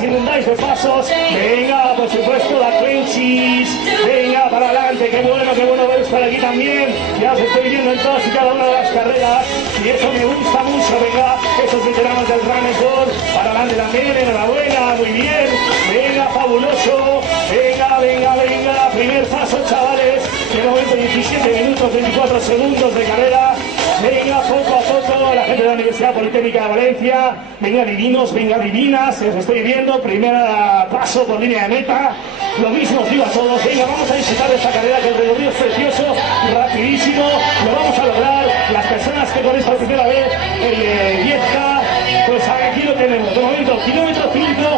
Inundáis de pasos, venga, por supuesto, la Clenchis, venga, para adelante, qué bueno ver estar aquí también, ya os estoy viendo en todas y cada una de las carreras, y eso me gusta mucho, venga, esos veteranos del Gran Sport, para adelante también, enhorabuena, muy bien, venga, fabuloso, venga, primer paso, chavales, de momento 17 minutos, 24 segundos de carrera, venga, poco a poco, la gente de la Universidad Politécnica de Valencia, venga divinos, venga divinas, os estoy viendo, primera paso por línea de meta, lo mismo os digo a todos, venga, vamos a disfrutar de esta carrera, que el recorrido es precioso, rapidísimo, lo vamos a lograr, las personas que con esta primera vez, el 10K, pues aquí lo tenemos, de momento, kilómetro 5,